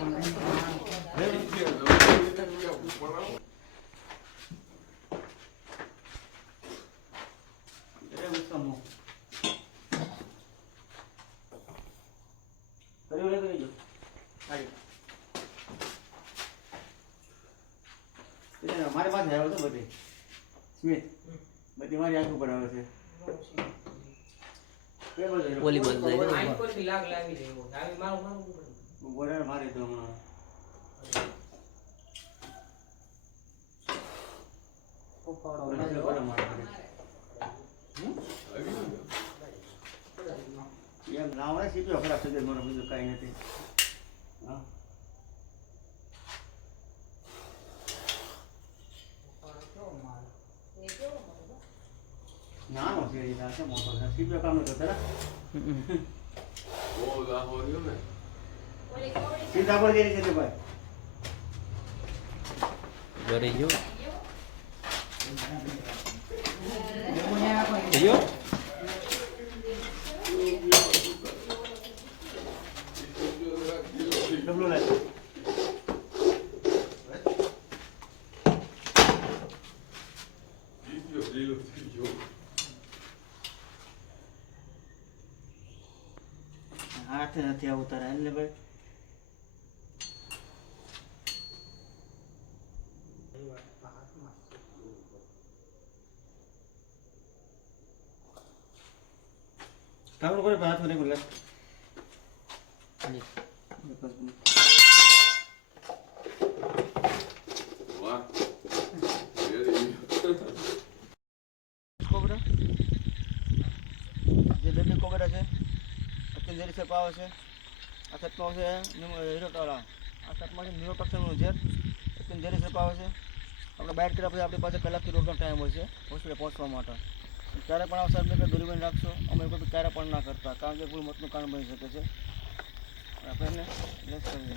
મારી પાસે આવ્યો હતો બધી સ્મિત બધી મારી આંખ ઉપર આવે છે વોલીબોલ મારી તો એમ નામ શીખ્યો ખરાબ થઈ ગયો બીજું કઈ નથી હા નાનો છે એ છે મોટો છે સીધો કામ તો ખરા ઓ ગા હો રહ્યો ને સીધા પર ગઈ છે ભાઈ ડરી ગયો ડબલો લે હાથ નથી આવતા એટલે ભાઈ કામ કરે હાથ મને બોલે વાહ કોબરા જે બેબી કોબરા છે અત્યારે જેરી છે પાવ છે આ સેટમાં છે હીરો ટાળા આ સેટમાં છે 90% ઝેર અત્યારે જેરી છે પાવ છે આપણે બાઇટ કર્યા પછી આપણી પાસે કલાકથી દોઢ ટાઈમ હોય છે હોસ્પિટલ પહોંચવા માટે ક્યારે પણ આ સાહેબને દૂરબીન રાખશો અમે કોઈ ક્યારે પણ ના કરતા કારણ કે કોઈ મોતનું કારણ બની શકે છે આપણે એને લેસ કરીએ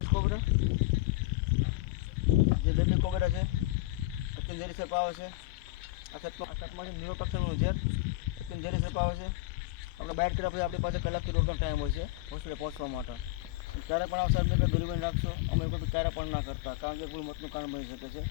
કોબરા જે બેબી કોબરા છે અત્યારે જેરી છે પાવ છે આ સેટમાં છે 90% ઝેર અત્યારે જેરી છે પાવ છે આપણે બાઇટ કર્યા પછી આપણી પાસે કલાકથી દોઢ ટાઈમ હોય છે હોસ્પિટલ પહોંચવા માટે ક્યારે પણ આ સાહેબને દૂરબીન રાખશો અમે કોઈ ક્યારે પણ ના કરતા કારણ કે કોઈ મોતનું કારણ બની શકે છે